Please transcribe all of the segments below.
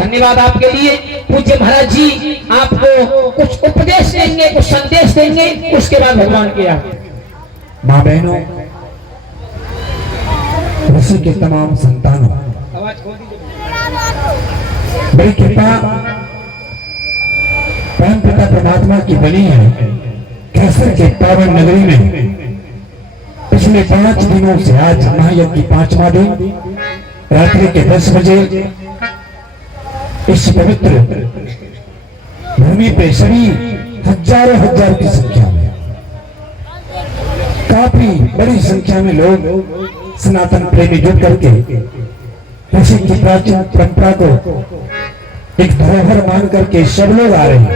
धन्यवाद आपके लिए। पूज्य महाराज जी आपको कुछ उपदेश देंगे, कुछ संदेश देंगे, उसके बाद भगवान के आगे। माँ बहनों, ऋषि के तमाम संतानों, बड़ी कृपा परम पिता परमात्मा की बनी है। कैसर के पावन नगरी में पिछले 5 दिनों से आज महायज्ञ की 5वां दिन रात्रि के 10 बजे इस पवित्र भूमि पे सभी हजारों हजार की संख्या में, काफी बड़ी संख्या में लोग सनातन प्रेमी जुट करके ऋषि की प्राचीन परंपरा को एक धरोहर मान करके सब लोग आ रहे हैं।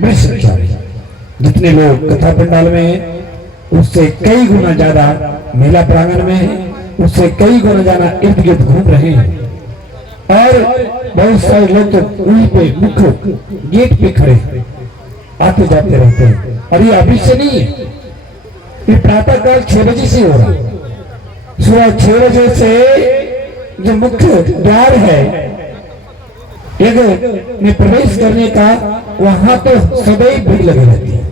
बड़ी संख्या में जितने लोग कथा पंडाल में हैं उससे कई गुना ज्यादा मेला प्रांगण में है, उससे कई गुना ज्यादा इर्द गिर्द घूम रहे हैं। और बहुत सारे लोग तो वहीं पे मुख्य गेट पे खड़े आते जाते रहते हैं। और ये अभी से नहीं है, ये प्रातः काल 6 बजे से हो रहा है। सुबह 6 बजे से जो मुख्य द्वार है यज्ञ में प्रवेश करने का, वहां तो सदैव भीड़ लगी रहती है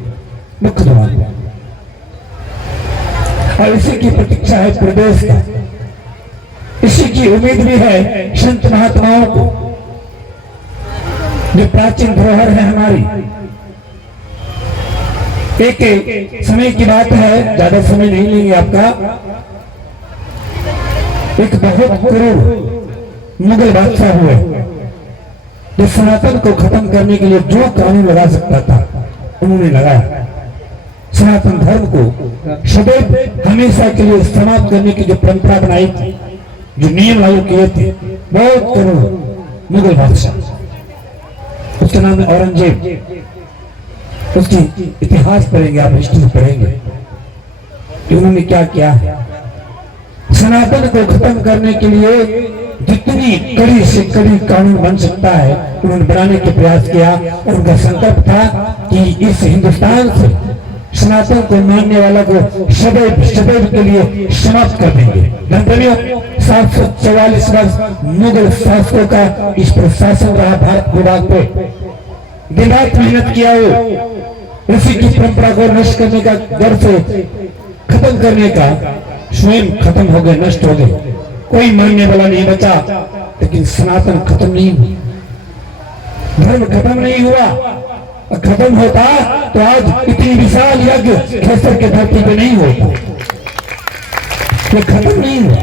मुख्य द्वार पर। और इसी की प्रतीक्षा है प्रदेश का, इसी की उम्मीद भी है संत महात्माओं को। जो प्राचीन धरोहर है हमारी, एक समय की बात है, ज्यादा समय नहीं लेंगे आपका। एक बहुत क्रूर मुगल बादशाह हुए जो सनातन को खत्म करने के लिए जो कानून लगा सकता था उन्होंने लगाया। सनातन धर्म को सदैव हमेशा के लिए समाप्त करने की जो परंपरा बनाई थी, जो नियम लागू किए थे, बहुत करोड़ मुगल बादशाह, उसका नाम है औरंगजेब। उसकी इतिहास पढ़ेंगे आप, हिस्ट्री पढ़ेंगे कि उन्होंने क्या किया है। सनातन को खत्म करने के लिए जितनी कड़ी से कड़ी कानून बन सकता है उन्होंने बनाने के प्रयास किया। और उनका संकल्प था कि इस हिंदुस्तान से सनातन को मानने वाला को सदैव सदैव के लिए समाप्त कर देंगे। धन्यवाद। 744 वर्ष मुगल शासकों का इस पर शासन रहा भारत भूभाग पे। दिन रात मेहनत किया वो ऋषि की परंपरा को नष्ट करने का, डर से खत्म करने का, स्वयं खत्म हो गए, नष्ट हो गए, कोई मानने वाला नहीं बचा। लेकिन सनातन खत्म नहीं हुआ, धर्म खत्म नहीं हुआ। खत्म होता तो आज इतनी विशाल यज्ञ खेसर के धरती पे नहीं होता। ये खत्म नहीं हुआ।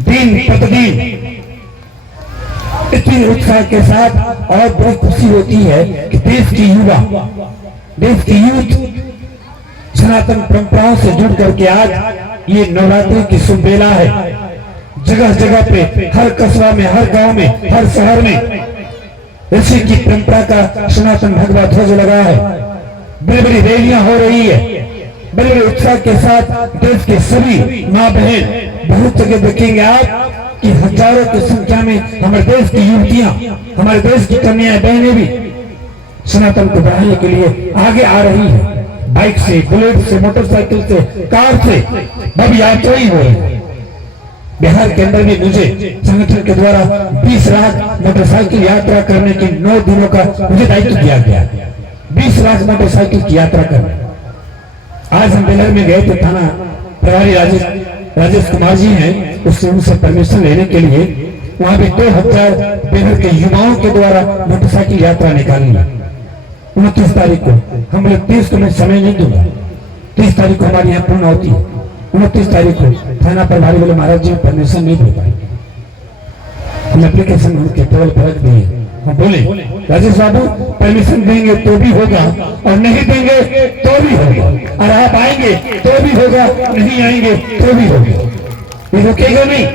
दिन प्रतिदिन इतनी उत्साह के साथ और बड़ी खुशी होती है कि देश की युवा, देश की यूथ सनातन परंपराओं से जुड़ करके आज ये नवरात्रि की सुबेला है। जगह जगह पे, हर कस्बा में, हर गांव में, हर शहर में ऋषि की परंपरा का सनातन भगवा ध्वज लगा है। बड़ी बड़ी रैलियां हो रही है, बड़े बड़े उत्साह के साथ देश के सभी माँ बहन, बहुत जगह देखेंगे आप कि हजारों की संख्या में हमारे देश की युवतियां, हमारे देश की कन्याएं बहनें भी सनातन को बढ़ाने के लिए आगे आ रही है। बाइक से, बुलेट से, मोटरसाइकिल से, कार से, भव्य यात्राएं हो रही है। बिहार के अंदर भी मुझे संगठन के द्वारा 20 लाख मोटरसाइकिल यात्रा करने के 9 दिनों का मुझे दायित्व दिया गया। 20 लाख मोटरसाइकिल की यात्रा करने। आज हम बेलर में गए थे, थाना प्रभारी राजेश कुमार जी हैं, उससे उनसे परमिशन लेने के लिए वहां पे 2000 बेलर के युवाओं के द्वारा मोटरसाइकिल यात्रा निकाली। 29 तारीख को हम लोग 30 को मैं समय नहीं दूंगा, 30 तारीख को हमारी यहाँ पूर्ण होती है। 29 तारीख को थाना प्रभारी बोले महाराज जी परमिशन नहीं दे पाएंगे। हम एप्लीकेशन उनके टेबल पर रख दिए। हम बोले राजेश बाबू परमिशन देंगे तो भी होगा और नहीं देंगे तो भी होगा, और आप आएंगे तो भी होगा, नहीं आएंगे तो भी होगा। ये रुकेगा नहीं,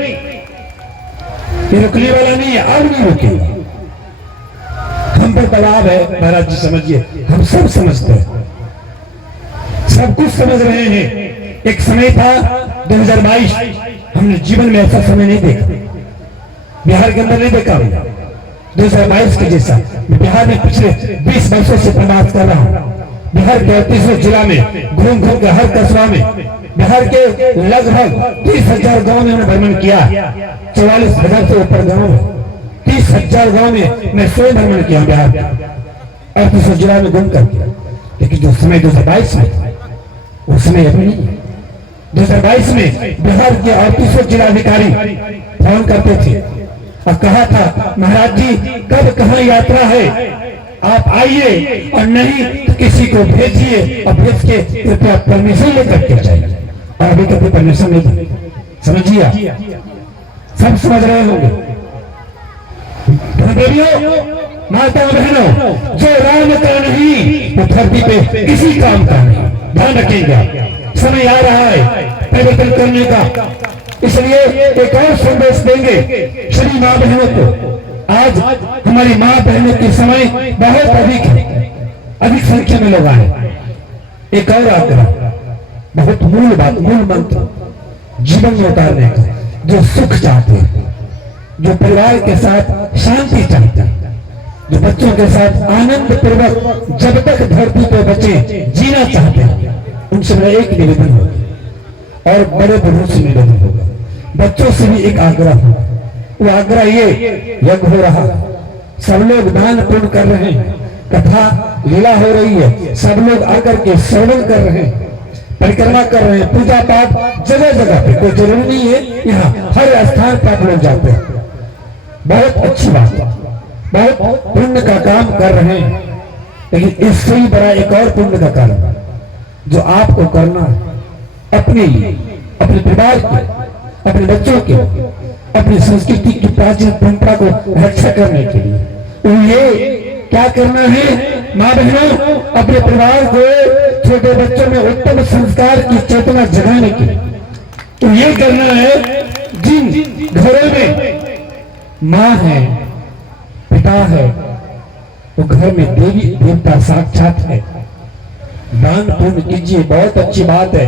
ये रुकने वाला नहीं है, अब नहीं रुकेगा। हम पर दबाव है महाराज जी, समझिए हम सब समझते हैं, सब कुछ समझ रहे हैं। एक समय था 2022, हमने जीवन में ऐसा समय नहीं देखा, बिहार के अंदर नहीं देखा। 2022 के जैसा बिहार में पिछले 20 वर्षों से प्रवास कर रहा हूँ। बिहार के 38 जिला में घूम घूम के हर कस्बा में, बिहार के लगभग 30,000 गाँव में हमने भ्रमण किया। 44,000 से ऊपर गाँव में 30,000 गांव में मैं स्वयं भ्रमण किया बिहार 38 जिला में घूम करके, लेकिन जो समय 2022 में था उस समय अभी नहीं है। 2022 में बिहार के 38 जिलाधिकारी फोन करते थे और कहा था महाराज जी कब कहाँ यात्रा है, आप आइए, और नहीं तो किसी को भेजिए और भेज के कृपया परमिशन लेकर के जाइए। और अभी कभी परमिशन नहीं, समझिए, सब समझ रहे होंगे। देवियों, माता बहनों, जो राम का नहीं वो धरती पे किसी काम का नहीं, ध्यान रखेंगे। समय आ रहा है परिवर्तन करने का, इसलिए एक और संदेश देंगे सभी माँ बहनों को। आज हमारी माँ बहनों की समय बहुत अधिक है, अधिक संख्या में लोग आए। एक और आग्रह, बहुत मूल बात, मूल मंत्र जीवन में उतारने का, जो सुख चाहते हैं, जो परिवार के साथ शांति चाहते हैं, जो बच्चों के साथ आनंद पूर्वक जब तक धरती पर बचे जीना चाहते हैं, उनसे मेरा एक निवेदन होगा और बड़े बड़ों से निवेदन होगा, बच्चों से भी एक आग्रह होगा। वो आग्रह ये, यज्ञ हो रहा, सब लोग दान पुण्य कर रहे हैं, कथा लीला हो रही है, सब लोग आकर के श्रवण कर रहे हैं, परिक्रमा कर रहे हैं, पूजा पाठ जगह जगह पे, कोई जरूरी नहीं है यहाँ हर स्थान पर आप लोग जाते हैं। बहुत अच्छी बात, बहुत पुण्य का काम कर रहे हैं, लेकिन इससे ही बड़ा एक और पुण्य का काम जो आपको करना है अपने लिए, अपने परिवार के, अपने बच्चों के, अपनी संस्कृति की प्राचीन परंपरा को रक्षा करने के लिए। तो ये क्या करना है माँ बहनों, अपने परिवार को, छोटे बच्चों में उत्तम संस्कार की चेतना जगाने के लिए। तो ये करना है, जिन घरों में माँ है, पिता है, वो घर में देवी देवता साक्षात है, दान पुण्य कीजिए, बहुत अच्छी बात है,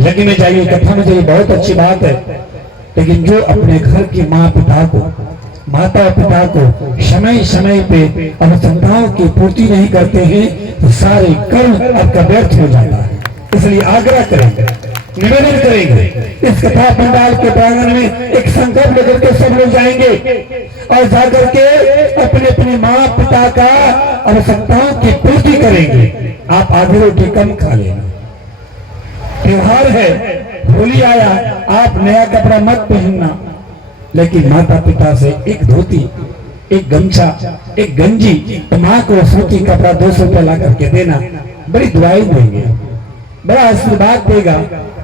यज्ञ में जाइए, कथा में जाइए, बहुत अच्छी बात है। लेकिन जो अपने घर की माँ पिता को, माता पिता को समय समय पे आवश्यकताओं की पूर्ति नहीं करते हैं तो सारे कर्म आपका व्यर्थ हो जाता है। इसलिए आग्रह करेंगे, निवेदन करेंगे, इस कथा पंडाल के प्रांगण में एक संकल्प लेकर के सब लोग जाएंगे और जाकर के अपने अपने माँ पिता का आवश्यकताओं की पूर्ति करेंगे। आप आधी रोटी कम खा लेना, त्योहार है, होली आया, आप नया कपड़ा मत पहनना, लेकिन माता पिता से एक धोती, एक गमछा, एक गंजी, तो माँ को सूती कपड़ा 200 रुपया ला करके देना, बड़ी दुआएं देंगे, बड़ा आशीर्वाद देगा,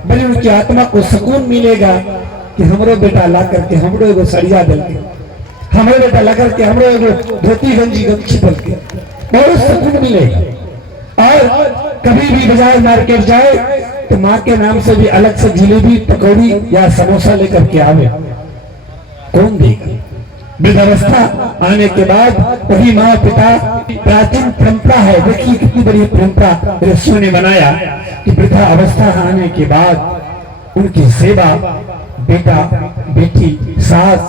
बड़ी उनकी आत्मा को सुकून मिलेगा कि हमरो बेटा ला करके हमरो एगो सरिया दल के, हमरो बेटा ला करके हमरो एगो धोती गंजी गमछी दल के, बहुत सुकून मिलेगा। और कभी भी बाजार मार्केट जाए तो माँ के नाम से भी अलग से जिलेबी पकौड़ी या समोसा लेकर के आवे, कौन देगा? वृद्धावस्था आने के बाद वही माँ पिता, प्राचीन परंपरा है, देखिए कितनी बड़ी परंपरा ऋषियों ने बनाया कि वृद्धा अवस्था आने के बाद उनकी सेवा बेटा बेटी सास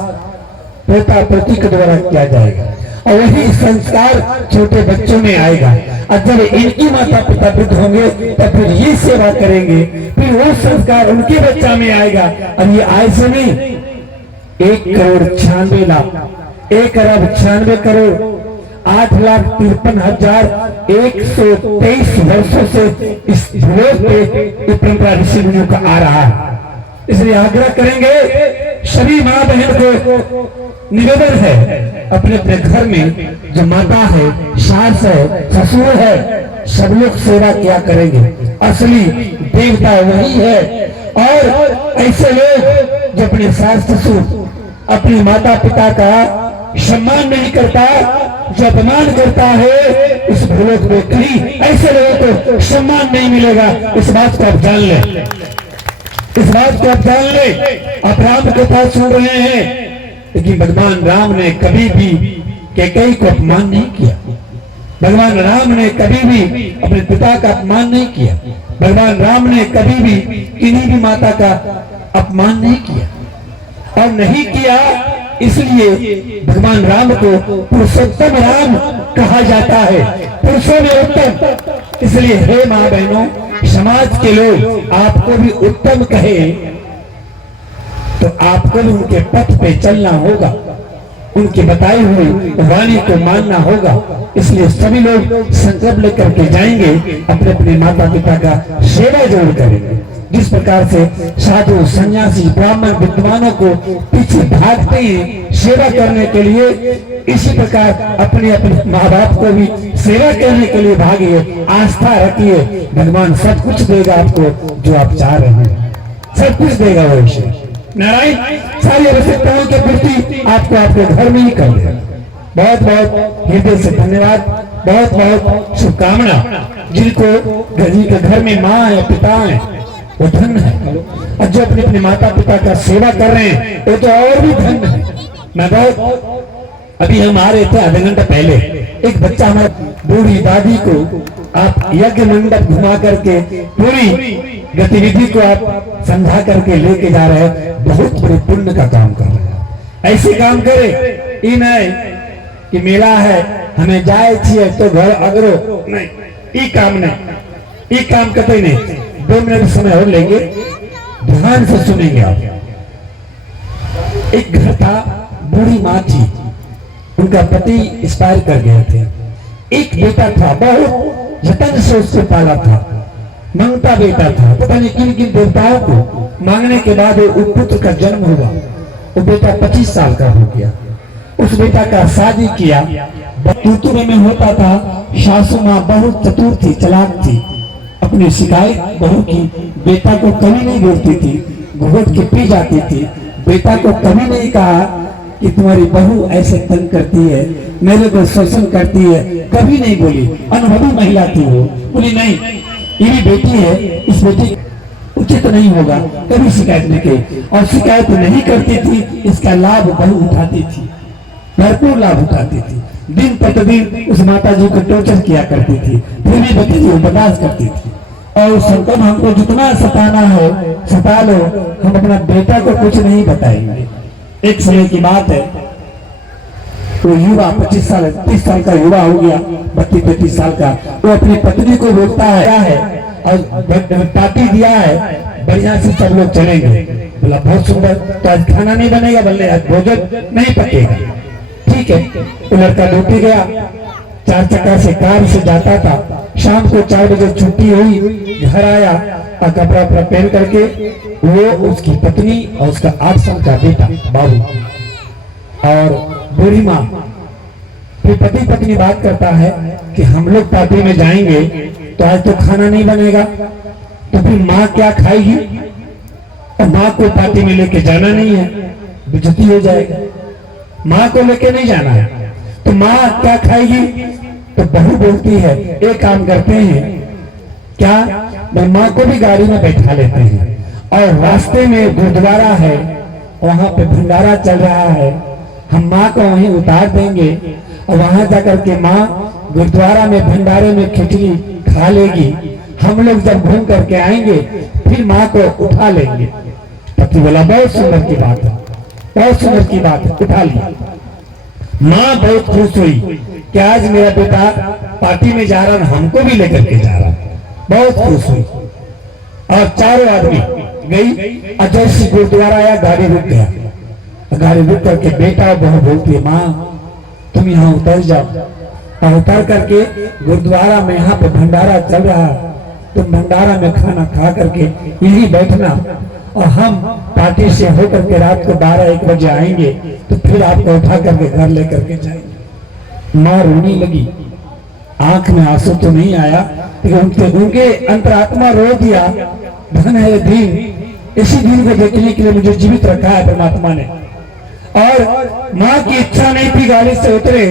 पोता पोती के द्वारा किया जाएगा और वही संस्कार छोटे बच्चों में आएगा। और जब इनकी माता पिता वृद्ध होंगे तो फिर ये सेवा करेंगे, फिर वो संस्कार उनके बच्चा में आएगा। और ये आय से नहीं, 1,96,00,000, 1,96,00,000 8,53,123 वर्षों से इस भूलोक पे ये परंपरा ऋषि मुनियों का आ रहा है। इसलिए आग्रह करेंगे सभी माँ बहन को, निवेदन है अपने अपने घर में जो माता है, सास है, ससुर है, सब लोग सेवा किया करेंगे। असली देवता वही है। और ऐसे लोग जो अपने सास ससुर, अपने माता पिता का सम्मान नहीं करता, जो अपमान करता है, इस भूलोक में कहीं ऐसे लोगों को सम्मान नहीं मिलेगा। इस बात को आप जान लें, इस बात को आप जान लें। आप राम कथा सुन रहे हैं, लेकिन भगवान राम ने कभी भी कैकेयी को अपमान नहीं किया, भगवान राम ने कभी भी अपने पिता का अपमान नहीं किया, भगवान राम ने कभी भी किन्हीं भी माता का अपमान नहीं किया और नहीं किया। इसलिए भगवान राम को पुरुषोत्तम राम कहा जाता है, पुरुषों में उत्तम। इसलिए हे माँ बहनों, समाज के लोग आपको भी उत्तम कहे तो आपको भी उनके पथ पे चलना होगा, उनकी बताई हुई वाणी को मानना होगा। इसलिए सभी लोग संकल्प लेकर के जाएंगे, अपने अपने माता पिता का सेवा जरूर करेंगे। जिस प्रकार से साधु सन्यासी ब्राह्मण विद्वानों को पीछे भागते हैं सेवा करने के लिए, इसी प्रकार अपने अपने माँ बाप को भी सेवा करने के लिए भागिए, आस्था रखिए, भगवान सब कुछ देगा आपको जो आप चाह रहे हैं, सब कुछ देगा वो ईश्वर नारायण। सारी आवश्यकताओं की पूर्ति आपको आपके घर में ही कर देगा। बहुत बहुत हृदय से धन्यवाद, बहुत बहुत शुभकामना। जिनके घर में माँ है पिता है वो धन है, और जो अपने अपने माता पिता का सेवा कर रहे हैं वो तो और भी धन है। मैं बहुत अभी हम आ रहे थे आधे घंटा पहले, एक बच्चा हमारा बूढ़ी दादी को आप यज्ञ मंडप घुमा करके पूरी गतिविधि को आप समझा करके लेके जा रहे हैं, बहुत बड़े पुण्य का काम कर रहे हैं। ऐसे काम करे ये नहीं कि मेला है हमें जाए चाहिए तो घर अगरो नहीं, ये काम नहीं, ये काम कतई नहीं। 2 मिनट समय और लेंगे, ध्यान से सुनेंगे आप। एक घर था, बूढ़ी माँ थी, उनका पति एक्सपायर कर गए थे। एक बेटा था, बहुत जतन से उसको पाला था, मांगता बेटा था, पता नहीं किन किन देवताओं को मांगने के बाद वो पुत्र का जन्म हुआ। वो बेटा 25 साल का हो गया। उस बेटा का शादी किया, तुतुरे में होता था। सासू माँ बहुत चतुर थी, चालाक थी, अपनी शिकायत बहू की बेटा को कभी नहीं बोलती थी, घुघट के पी जाती थी। बेटा को कभी नहीं कहा कि तुम्हारी बहू ऐसे तंग करती है, मेरे को शोषण करती है, कभी नहीं बोली। अनुभवी महिला थी वो, बोली नहीं ये भी बेटी है, इस बेटी उचित नहीं होगा, कभी शिकायत नहीं की। और शिकायत नहीं करती थी, इसका लाभ बहू उठाती थी, भरपूर लाभ उठाती थी। दिन प्रतिदिन उस माता जी को टॉर्चर किया करती थी, फिर भी बेटी जी बर्दाश्त करती थी। और संकट हमको जितना सताना है सता लो, हम अपना बेटा को कुछ नहीं बताएंगे। एक समय की बात है, तो युवा 25 साल 30 साल का युवा हो गया, 32-33 साल का, वो अपनी पत्नी को बोलता है और पार्टी दिया है, बढ़िया से सब लोग चलेंगे। बोला बहुत सुंदर, तो आज खाना नहीं बनेगा, बोले आज भोजन नहीं पकेगा। ठीक है, वो लड़का ड्यूटी गया, 4 चक्का से कार से जाता था, शाम को 4 बजे छुट्टी हुई, घर आया और कपड़ा वपड़ा पहन करके वो उसकी पत्नी और उसका 8 साल का बेटा बाबू और बूढ़ी माँ, फिर पति पत्नी बात करता है कि हम लोग पार्टी में जाएंगे तो आज तो खाना नहीं बनेगा, तो फिर माँ क्या खाएगी, और माँ को पार्टी में लेके जाना नहीं है, बेइज्जती हो जाएगा, माँ को लेके नहीं जाना है, तो माँ क्या खाएगी। तो बहू बोलती है एक काम करते हैं क्या, माँ को भी गाड़ी में बैठा लेते हैं और रास्ते में गुरुद्वारा है, वहां पे भंडारा चल रहा है, हम माँ को वहीं उतार देंगे और वहां जाकर के माँ गुरुद्वारा में भंडारे में खिचड़ी खा लेगी, हम लोग जब घूम करके आएंगे फिर माँ को उठा लेंगे। पति बोला बहुत सुंदर की बात है, बहुत सुंदर की बात है, उठा लिया। माँ बहुत खुश हुई कि आज मेरा बेटा पार्टी में जा रहा, हमको भी लेकर के जा रहा, बहुत खुश हुई। और चारों आदमी गई और जैसे गुरुद्वारा आया गाड़ी रुक गया, गाड़ी रुक करके बेटा और बहू बोलती है माँ तुम यहाँ उतर जाओ, और उतर करके गुरुद्वारा में यहाँ पे भंडारा चल रहा, तुम भंडारा में खाना खा करके यही बैठना, और हम पार्टी से होकर के रात को 12-1 बजे आएंगे तो फिर आपको उठा करके घर लेकर के जाएंगे। माँ रोने लगी, आंख में आंसू तो नहीं आया लेकिन उनके अंतरात्मा रो दिया, धन है दिन, इसी दिन को देखने के लिए मुझे जीवित रखा है परमात्मा ने। और माँ की इच्छा नहीं थी गाड़ी से उतरे,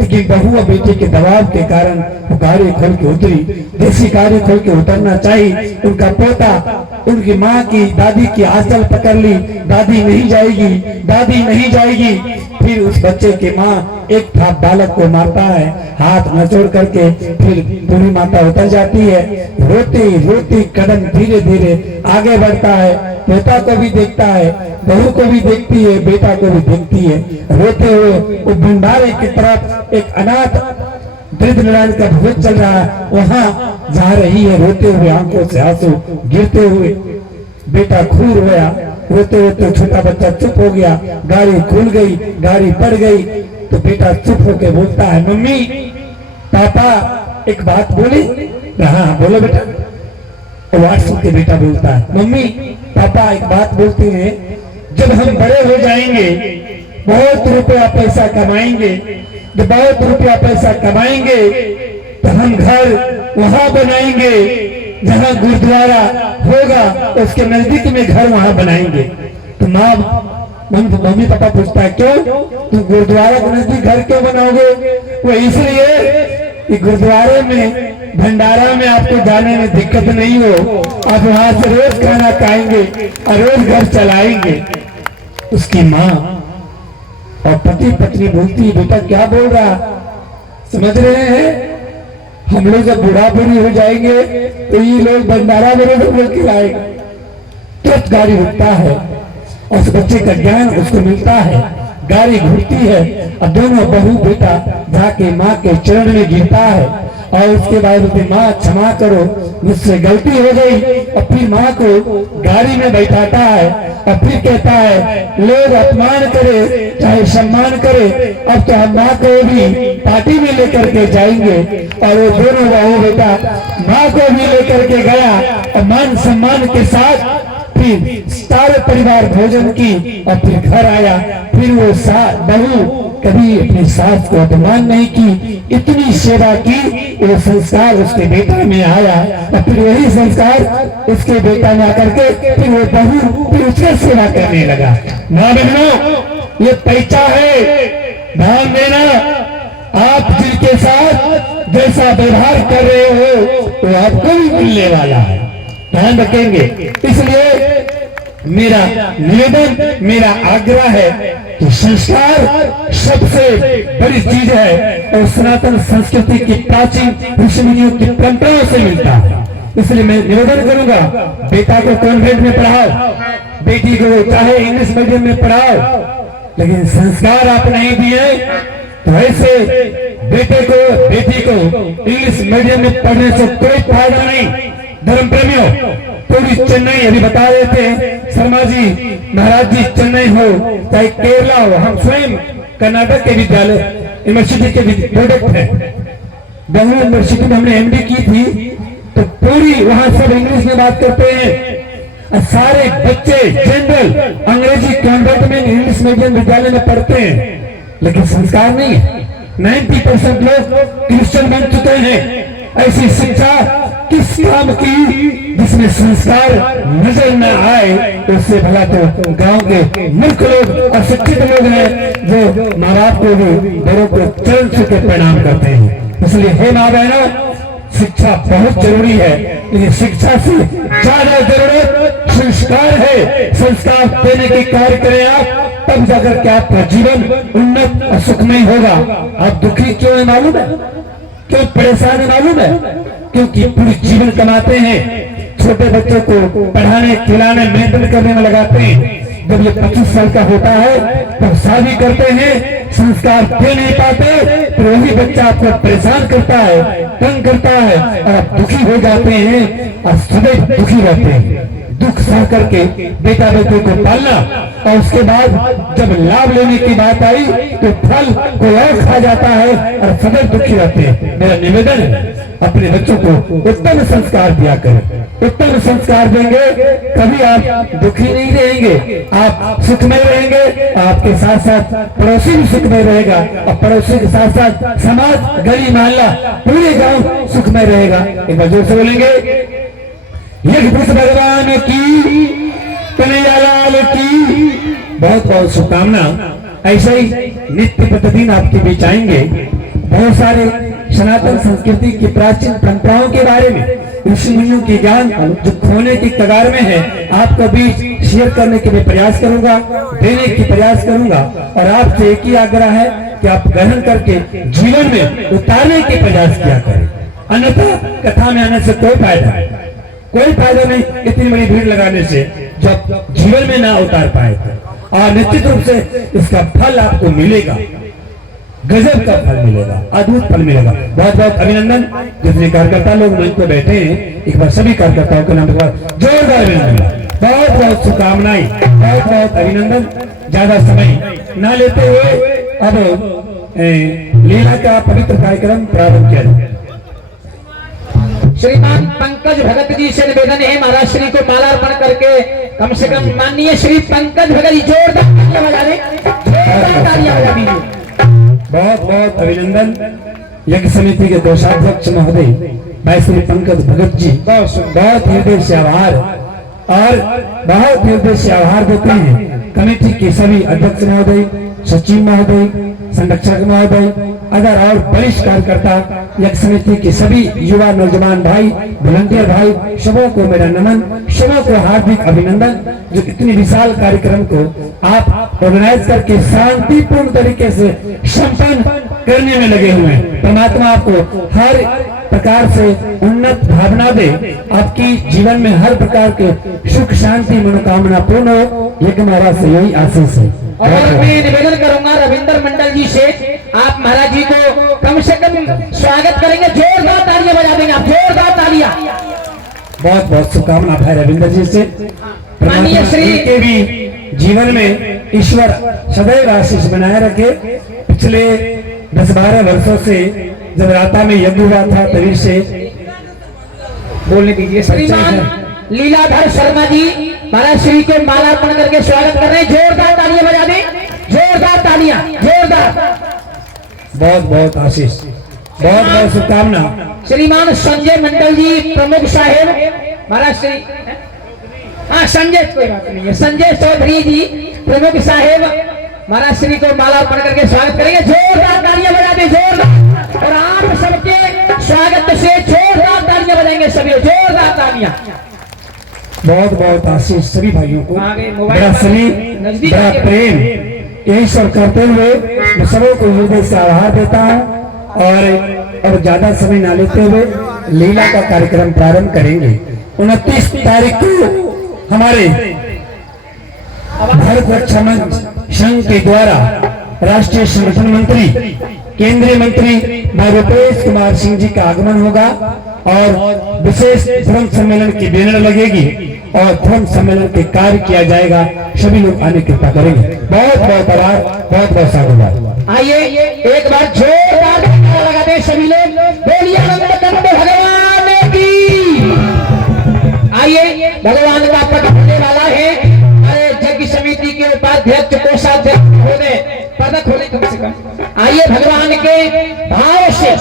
लेकिन बहू और बेटे के दबाव के कारण वो गाड़ी खोल के उतरी। देसी गाड़ी खोल के उतरना चाहिए, उनका पोता उनकी माँ की दादी की आंचल पकड़ ली, दादी नहीं जाएगी, दादी नहीं जाएगी। फिर उस बच्चे की माँ एक थाप बालक को मारता है, हाथ मचोड़ करके फिर बूढ़ी माता उतर जाती है, रोती रोती कदम धीरे धीरे आगे बढ़ता है, पोता को भी देखता है, बहू को भी देखती है, बेटा को भी देखती है, रोते हुए वो भंडारे की तरफ एक अनाथ वृद्ध नारायण का भोज चल रहा है, वहां जा रही है, रोते हुए आंखों से आंसू गिरते हुए। बेटा खूब रोया, रोते रोते छोटा बच्चा चुप हो गया, गाड़ी खुल गई, गाड़ी बढ़ गई। तो बेटा चुप होकर बोलता है, मम्मी पापा एक बात बोले। हाँ बोलो बेटा। व्हाट्सएप के बेटा बोलता है, मम्मी पापा एक बात बोलते हैं, जब हम बड़े हो जाएंगे, बहुत रुपया पैसा कमाएंगे, जब बहुत रुपया पैसा कमाएंगे तो हम घर वहां बनाएंगे जहां गुरुद्वारा होगा, उसके नजदीक में घर वहां बनाएंगे। तो मम्मी पापा पूछता है, क्यों तुम गुरुद्वारा के नजदीक घर क्यों बनाओगे? वो इसलिए कि गुरुद्वारे में भंडारा में आपको जाने में दिक्कत नहीं हो, आप वहां से रोज खाना खाएंगे और रोज घर चलाएंगे। उसकी माँ और पति पत्नी बोलती, बेटा क्या बोल रहा, समझ रहे हैं? हम लोग जब बुढ़ा बुढ़ी हो जाएंगे तो ये लोग भंडारा में रोज खिलाएंगे। तुरंत गाड़ी रुकता है और उस बच्चे का ज्ञान उसको मिलता है, गाड़ी घूरती है और दोनों बहू बेटा जाके माँ के चरण में गिरता है और उसके बाद बोलते, माँ क्षमा करो, मुझसे गलती हो गई। और फिर माँ को गाड़ी में बैठाता है और फिर कहता है, लोग अपमान करे चाहे सम्मान करे, अब तो हम माँ को भी पार्टी में लेकर के जाएंगे। और वो दोनों बहू बेटा माँ को भी लेकर के गया और मान सम्मान के साथ फिर सारे परिवार भोजन की और फिर घर आया। फिर वो बहू कभी अपनी सास को अपमान नहीं की, इतनी सेवा की, वो संस्कार उसके बेटा में आया और फिर वही संस्कार उसके बेटा में आकर के फिर वो बहू फिर उसकी सेवा करने लगा। माँ बहनों, ये पैसा है, ध्यान देना, आप जिनके साथ जैसा व्यवहार कर रहे हो तो आपको भी मिलने वाला है, ध्यान रखेंगे। इसलिए मेरा निवेदन, मेरा आग्रह है कि संस्कार सबसे बड़ी चीज है और सनातन संस्कृति की प्राचीन ऋषि मुनियों की परंपराओं से मिलता है। इसलिए मैं निवेदन करूंगा, बेटा को कॉन्वेंट में पढ़ाओ, बेटी को चाहे इंग्लिश मीडियम में पढ़ाओ, लेकिन संस्कार आप नहीं दिए तो ऐसे बेटे को बेटी को इंग्लिश मीडियम में पढ़ने से कोई फायदा नहीं। धर्म प्रेमियों, पूरी चेन्नई अभी बता रहे थे शर्मा जी महाराज जी, चेन्नई हो चाहे केरला हो, हम स्वयं कर्नाटक के विद्यालय यूनिवर्सिटी के प्रोडक्ट है। बेंगलुरु यूनिवर्सिटी में हमने एमडी की थी, तो पूरी वहां सब इंग्लिश में बात करते हैं। सारे बच्चे जनरल अंग्रेजी कॉन्वेंट में इंग्लिश मीडियम विद्यालय में पढ़ते हैं, लेकिन संस्कार नहीं है। 90% लोग क्रिश्चियन बन चुके हैं। ऐसी शिक्षा किस काम की जिसमें संस्कार नजर न आए? उससे भला तो गांव के मूर्ख लोग अशिक्षित लोग हैं जो माँ बाप को भी बड़ों को चरण छू के प्रणाम करते हैं। इसलिए हे माँ बहनों, शिक्षा बहुत जरूरी है, लेकिन शिक्षा से ज्यादा जरूरत संस्कार है। संस्कार देने के कार्य करें आप, तब जाकर के आपका जीवन उन्नत और सुखमय होगा। आप दुखी क्यों है मालूम है? क्यों परेशान है मालूम है? क्योंकि पूरी जीवन कमाते हैं, छोटे बच्चों को पढ़ाने खिलाने मेंटेन करने में लगाते हैं। जब ये 25 साल का होता है तो शादी करते हैं, संस्कार दे नहीं पाते, तो वही बच्चा आपको परेशान करता है, तंग करता है और आप दुखी हो जाते हैं और सदैव दुखी रहते हैं। दुख सह करके बेटा बेटी को पालना और उसके बाद जब लाभ लेने की बात आई तो फल कोई और खा जाता है और सदैव दुखी रहते हैं। मेरा निवेदन है, अपने बच्चों को उत्तम संस्कार दिया करें। उत्तम संस्कार देंगे कभी आप दुखी नहीं रहेंगे, आप सुखमय रहेंगे, आपके साथ साथ पड़ोसी भी सुखमय रहेगा और पड़ोसी के साथ साथ समाज, गली मोहल्ला, पूरे गांव सुखमय रहेगा। एक बार जोर से बोलेंगे, यज्ञ भगवान की, कन्हैयालाल की। बहुत बहुत शुभकामना। ऐसे ही नित्य प्रतिदिन आपके बीच आएंगे बहुत सारे सनातन संस्कृति की प्राचीन परंपराओं के बारे में, ऋषि मुनियों की ज्ञान जो खोने की कगार में है, आपके बीच शेयर करने के लिए प्रयास करूंगा, देने की प्रयास करूंगा। और आपसे एक ही आग्रह है कि आप ग्रहण करके जीवन में उतारने के प्रयास किया करें, अन्यथा कथा में आने से कोई फायदा नहीं। इतनी बड़ी भीड़ लगाने से जब जीवन में ना उतार पाए और निश्चित रूप से इसका फल आपको मिलेगा, गजब का फल मिलेगा, अद्भुत फल मिलेगा। बहुत बहुत अभिनंदन। जितने कार्यकर्ता लोग मंच पे बैठे हैं, एक बार सभी कार्यकर्ताओं के नाम पर जोरदार अभिनंदन। बहुत बहुत शुभकामनाएं, बहुत बहुत अभिनंदन। ज्यादा समय न लेते हुए अब लीला का पवित्र कार्यक्रम प्रारंभ किया जाए। श्रीमान पंकज भगत जी से निवेदन है महाराज श्री को माला अर्पण करके कम से कम माननीय श्री पंकज भगत जी जोरदार तालियां बजा दें, जोरदार तालियां बजा दीजिए। बहुत बहुत अभिनंदन। यज्ञ समिति के कोषाध्यक्ष महोदय भाई श्री पंकज भगत जी बहुत हृदय से आभार और बहुत हृदय से आभार देते हैं। कमेटी के सभी अध्यक्ष महोदय, सचिव महोदय, संरक्षक महोदय, अगर और वरिष्ठ कार्यकर्ता, यज्ञ समिति के सभी युवा नौजवान भाई, वॉलंटियर भाई, सबों को मेरा नमन, सबों को हार्दिक अभिनंदन जो इतनी विशाल कार्यक्रम को आप ऑर्गेनाइज करके शांतिपूर्ण तरीके से संपन्न करने में लगे हुए हैं। परमात्मा आपको हर प्रकार से उन्नत भावना दे, आपकी जीवन में हर प्रकार के सुख शांति मनोकामना पूर्ण हो, ये महाराज से यही आशीष है। और मैं निवेदन करूंगा रविंद्र मंडल जी से, आप महाराज जी को कम से कम स्वागत करेंगे, जोरदार तालियां बजा देंगे आप, जोरदार तालियां। बहुत बहुत शुभकामना भाई रविंद्र जी से। माननीय श्री के भी जीवन में ईश्वर सदैव आशीष बनाए रखे। पिछले 10-12 वर्षों से जब राता में यज्ञ हुआ था तभी से बोलने दीजिए। श्रीमान लीलाधर शर्मा जी महाराज श्री को माला अर्पण करके स्वागत कर रहे हैं, जोरदार तालियां बजा दें, जोरदार तालियां, जोरदार। बहुत बहुत आशीष, बहुत बहुत शुभकामना। श्रीमान संजय मंडल जी प्रमुख साहेब महाराज श्री, हाँ संजय, कोई बात नहीं है, संजय चौधरी जी प्रमुख साहेब महाराज श्री को माला अर्पण करके स्वागत करेंगे, जोरदार तालियां बजा दें, जोरदार। और आप सबके स्वागत से जोरदार तालियां बजाएंगे सभी, जोरदार तालियां। बहुत बहुत आशीष सभी भाइयों को, बड़ा स्नेह, बड़ा प्रेम, यही सब करते हुए मैं सबों को हृदय से आभार देता हूँ। और अब ज्यादा समय न लेते हुए लीला का कार्यक्रम प्रारंभ करेंगे। 29 तारीख को हमारे भारत रक्षा मंच संघ के द्वारा राष्ट्रीय संगठन मंत्री, केंद्रीय मंत्री भाई रुपेश कुमार सिंह जी का आगमन होगा और विशेष धर्म सम्मेलन की बैनर लगेगी और धर्म सम्मेलन के कार्य किया जाएगा। सभी लोग आने की कृपा करेंगे। बहुत बहुत आभार, बहुत बहुत साधुवाद। आइए एक बार जोरदार तालियां लगाते सभी लोग, बोलिए नंदकंद भगवान की। आइए भगवान का पट होने वाला है। अरे यज्ञ समिति के उपाध्यक्ष कोषाध्यक्ष होने पदक होने कम से कम। आइए भगवान के भाव से